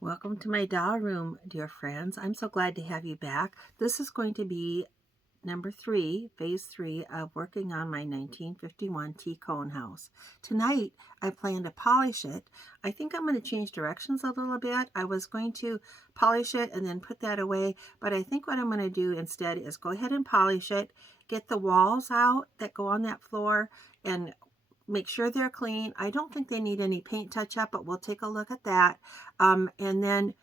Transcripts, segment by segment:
Welcome to my doll room, dear friends. I'm so glad to have you back. This is going to be number 3, phase 3 of working on my 1951 Cohn house. Tonight, I plan to polish it. I think I'm going to change directions a little bit. I was going to polish it and then put that away, but I think what I'm going to do instead is go ahead and polish it, get the walls out that go on that floor, and make sure they're clean. I don't think they need any paint touch up, but we'll take a look at that. And then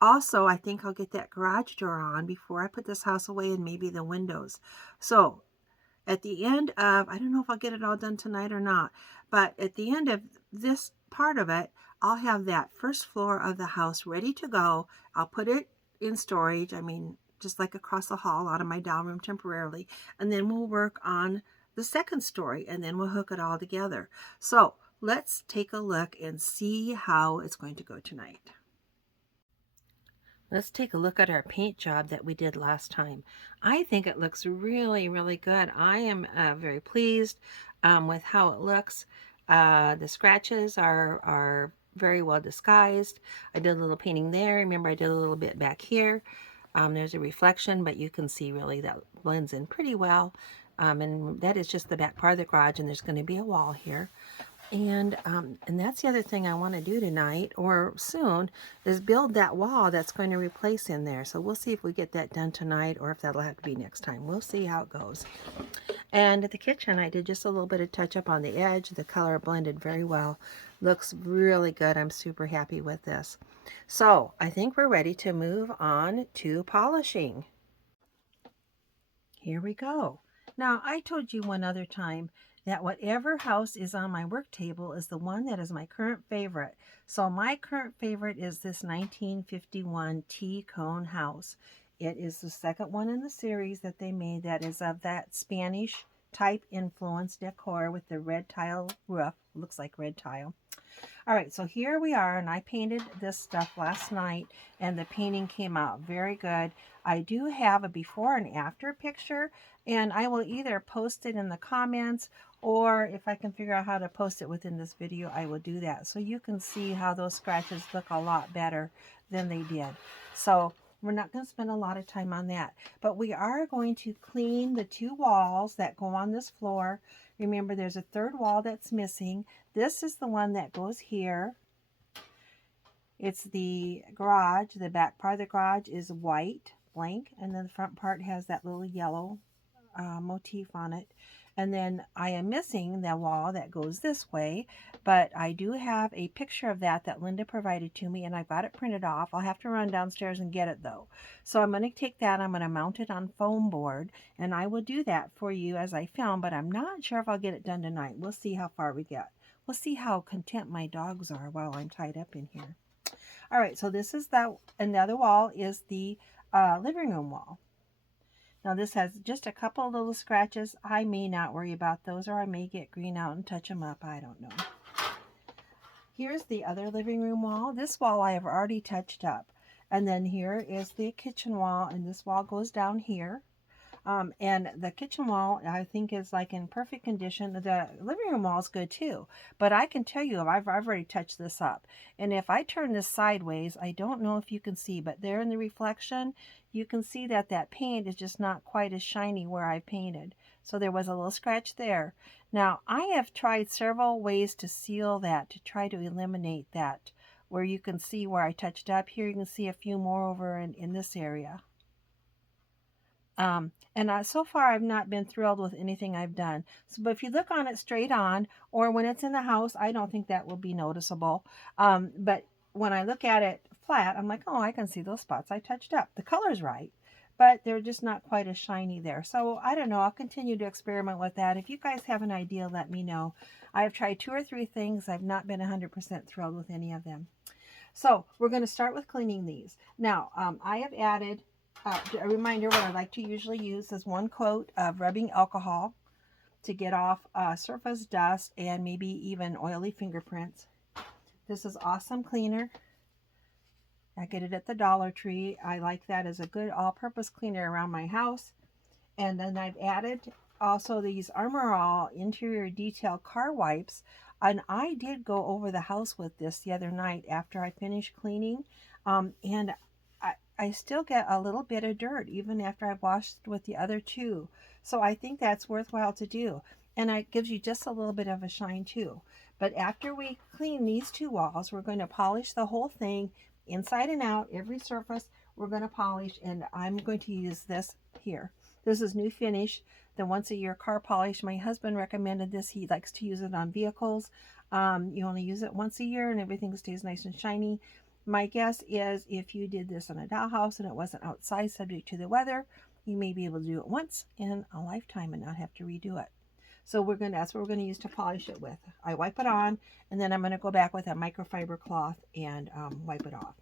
also, I think I'll get that garage door on before I put this house away, and maybe the windows. So at the end of, I don't know if I'll get it all done tonight or not, but at the end of this part of it, I'll have that first floor of the house ready to go. I'll put it in storage. I mean, just like across the hall out of my doll room temporarily. And then we'll work on the second story, and then we'll hook it all together. So let's take a look and see how it's going to go tonight. Let's take a look at our paint job that we did last time. I think it looks really, really good. I am very pleased with how it looks. The scratches are very well disguised. I did a little painting there. Remember, I did a little bit back here. There's a reflection, but you can see really that blends in pretty well. And that is just the back part of the garage, and there's going to be a wall here. And that's the other thing I want to do tonight or soon is build that wall that's going to replace in there. So we'll see if we get that done tonight or if that'll have to be next time. We'll see how it goes. And at the kitchen, I did just a little bit of touch up on the edge. The color blended very well. Looks really good. I'm super happy with this. So I think we're ready to move on to polishing. Here we go. Now, I told you one other time that whatever house is on my work table is the one that is my current favorite. So my current favorite is this 1951 Cohn house. It is the second one in the series that they made that is of that Spanish type influence decor with the red tile roof. Looks like red tile. All right, so here we are, and I painted this stuff last night, and the painting came out very good. I do have a before and after picture, and I will either post it in the comments, or if I can figure out how to post it within this video, I will do that. So you can see how those scratches look a lot better than they did. So we're not going to spend a lot of time on that, but we are going to clean the 2 walls that go on this floor. Remember, there's a third wall that's missing. This is the one that goes here. It's the garage. The back part of the garage is white, blank, and then the front part has that little yellow motif on it. And then I am missing the wall that goes this way, but I do have a picture of that Linda provided to me, and I've got it printed off. I'll have to run downstairs and get it though. So I'm going to take that, I'm going to mount it on foam board, and I will do that for you as I film, but I'm not sure if I'll get it done tonight. We'll see how far we get. We'll see how content my dogs are while I'm tied up in here. All right, so this is and the other wall is the living room wall. Now this has just a couple little scratches. I may not worry about those, or I may get green out and touch them up. I don't know. Here's the other living room wall. This wall I have already touched up. And then here is the kitchen wall, and this wall goes down here. And the kitchen wall, I think, is like in perfect condition. The living room wall is good too. But I can tell you, I've already touched this up. And if I turn this sideways, I don't know if you can see, but there in the reflection, you can see that that paint is just not quite as shiny where I painted. So there was a little scratch there. Now, I have tried several ways to seal that, to try to eliminate that, where you can see where I touched up. Here you can see a few more over in this area. So far I've not been thrilled with anything I've done. So, but if you look on it straight on, or when it's in the house, I don't think that will be noticeable. But when I look at it flat, I'm like, oh, I can see those spots I touched up. The color's right, but they're just not quite as shiny there. So I don't know. I'll continue to experiment with that. If you guys have an idea, let me know. I've tried 2 or 3 things. I've not been 100% thrilled with any of them. So we're going to start with cleaning these. Now, I have added a reminder, what I like to usually use is 1 coat of rubbing alcohol to get off surface dust and maybe even oily fingerprints. This is awesome cleaner. I get it at the Dollar Tree. I like that as a good all-purpose cleaner around my house. And then I've added also these Armor All interior detail car wipes. And I did go over the house with this the other night after I finished cleaning. And I still get a little bit of dirt even after I've washed with the other two. So I think that's worthwhile to do. And it gives you just a little bit of a shine too. But after we clean these two walls, we're going to polish the whole thing inside and out, every surface we're going to polish. And I'm going to use this here. This is New Finish, the once a year car polish. My husband recommended this. He likes to use it on vehicles. You only use it once a year and everything stays nice and shiny. My guess is if you did this on a dollhouse and it wasn't outside subject to the weather, you may be able to do it once in a lifetime and not have to redo it. So that's what we're going to use to polish it with. I wipe it on and then I'm going to go back with a microfiber cloth and wipe it off.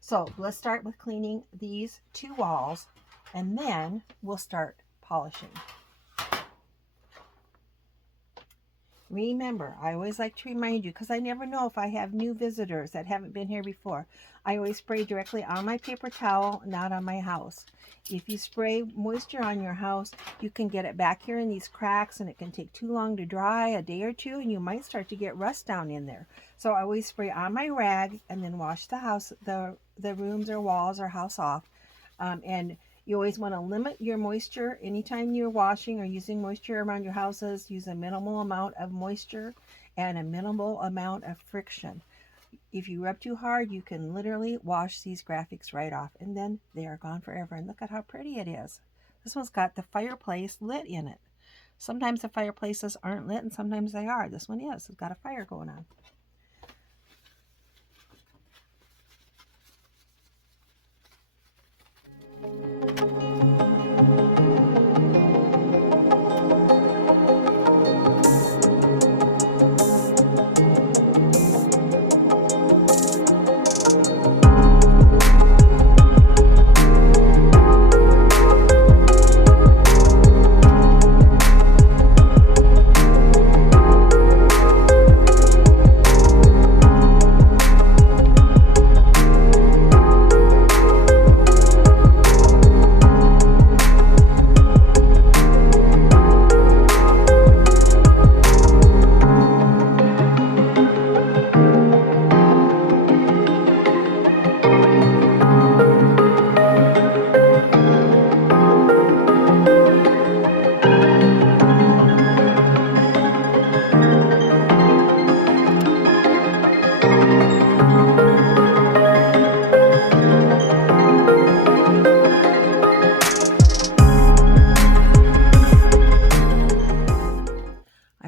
So let's start with cleaning these two walls and then we'll start polishing. Remember, I always like to remind you, because I never know if I have new visitors that haven't been here before. I always spray directly on my paper towel, not on my house. If you spray moisture on your house, you can get it back here in these cracks and it can take too long to dry, a day or two, and you might start to get rust down in there. So I always spray on my rag and then wash the house, the rooms or walls or house off. And you always want to limit your moisture. Anytime you're washing or using moisture around your houses, use a minimal amount of moisture and a minimal amount of friction. If you rub too hard, you can literally wash these graphics right off and then they are gone forever. And look at how pretty it is. This one's got the fireplace lit in it. Sometimes the fireplaces aren't lit and sometimes they are. This one is. It's got a fire going on.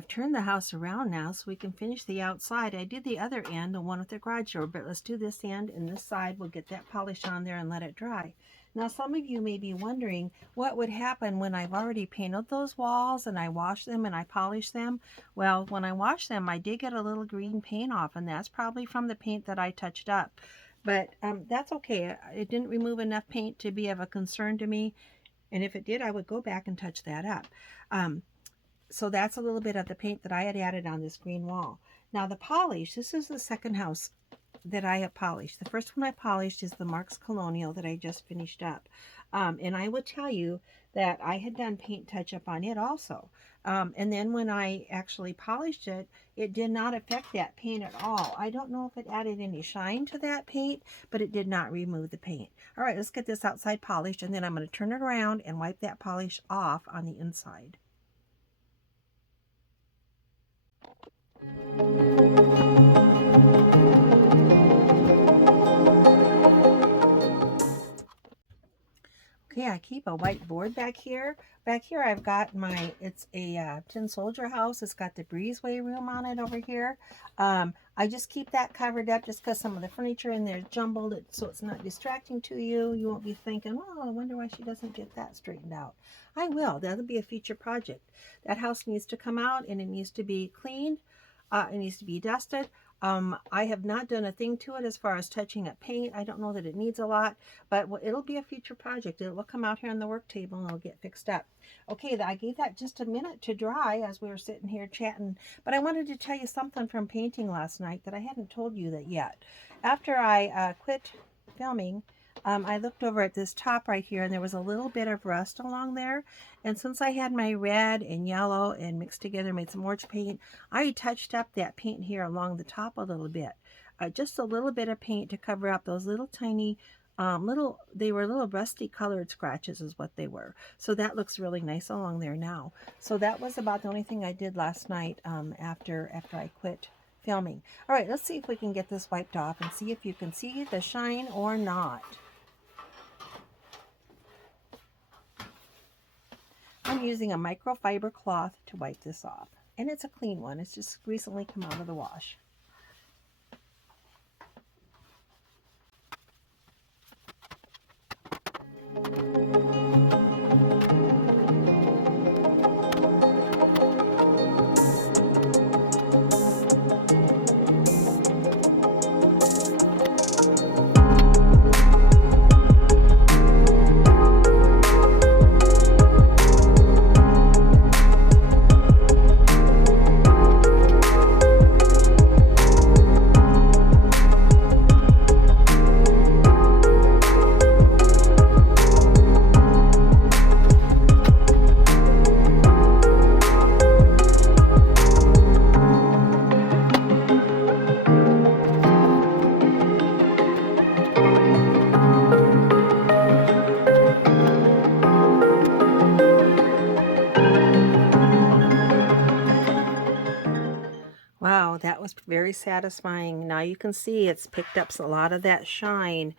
Turn the house around now so we can finish the outside. I did the other end, the one with the garage door, but let's do this end and this side. We'll get that polish on there and let it dry. Now some of you may be wondering what would happen when I've already painted those walls and I wash them and I polish them. Well, when I wash them, I did get a little green paint off, and that's probably from the paint that I touched up. But that's okay. It didn't remove enough paint to be of a concern to me. And if it did, I would go back and touch that up. So that's a little bit of the paint that I had added on this green wall. Now the polish, this is the second house that I have polished. The first one I polished is the Marks Colonial that I just finished up. And I will tell you that I had done paint touch up on it also. And then when I actually polished it, it did not affect that paint at all. I don't know if it added any shine to that paint, but it did not remove the paint. All right, let's get this outside polished, and then I'm going to turn it around and wipe that polish off on the inside. Okay, I keep a white board back here. Back here I've got it's a tin soldier house. It's got the breezeway room on it over here. I just keep that covered up just because some of the furniture in there is jumbled, so it's not distracting to you. You won't be thinking, oh, I wonder why she doesn't get that straightened out. I will. That'll be a future project. That house needs to come out and it needs to be cleaned. It needs to be dusted. I have not done a thing to it as far as touching up paint. I don't know that it needs a lot, but it'll be a future project. It will come out here on the work table and it'll get fixed up. Okay, I gave that just a minute to dry as we were sitting here chatting, but I wanted to tell you something from painting last night that I hadn't told you that yet. After I quit filming, I looked over at this top right here and there was a little bit of rust along there. And since I had my red and yellow and mixed together, made some orange paint, I touched up that paint here along the top a little bit. Just a little bit of paint to cover up those little tiny, they were little rusty colored scratches is what they were. So that looks really nice along there now. So that was about the only thing I did last night after I quit filming. All right, let's see if we can get this wiped off and see if you can see the shine or not. I'm using a microfiber cloth to wipe this off. And it's a clean one. It's just recently come out of the wash. Wow, that was very satisfying. Now you can see it's picked up a lot of that shine.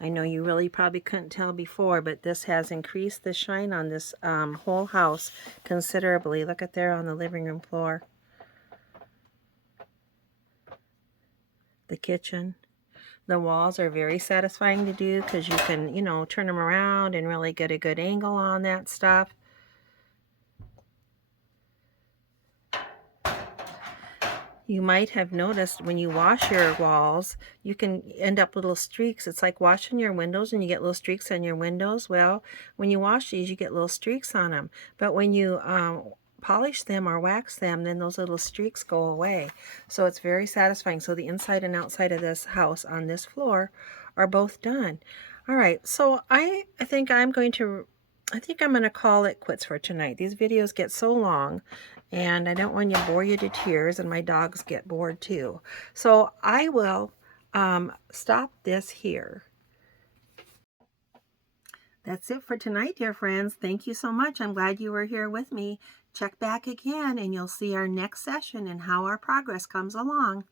I know you really probably couldn't tell before, but this has increased the shine on this whole house considerably. Look at there on the living room floor. The kitchen. The walls are very satisfying to do because you can, you know, turn them around and really get a good angle on that stuff. You might have noticed when you wash your walls, you can end up with little streaks. It's like washing your windows and you get little streaks on your windows. Well, when you wash these, you get little streaks on them. But when you polish them or wax them, then those little streaks go away. So it's very satisfying. So the inside and outside of this house on this floor are both done. All right, so I think I'm going to call it quits for tonight. These videos get so long and I don't want to bore you to tears, and my dogs get bored too. So I will stop this here. That's it for tonight, dear friends. Thank you so much. I'm glad you were here with me. Check back again and you'll see our next session and how our progress comes along.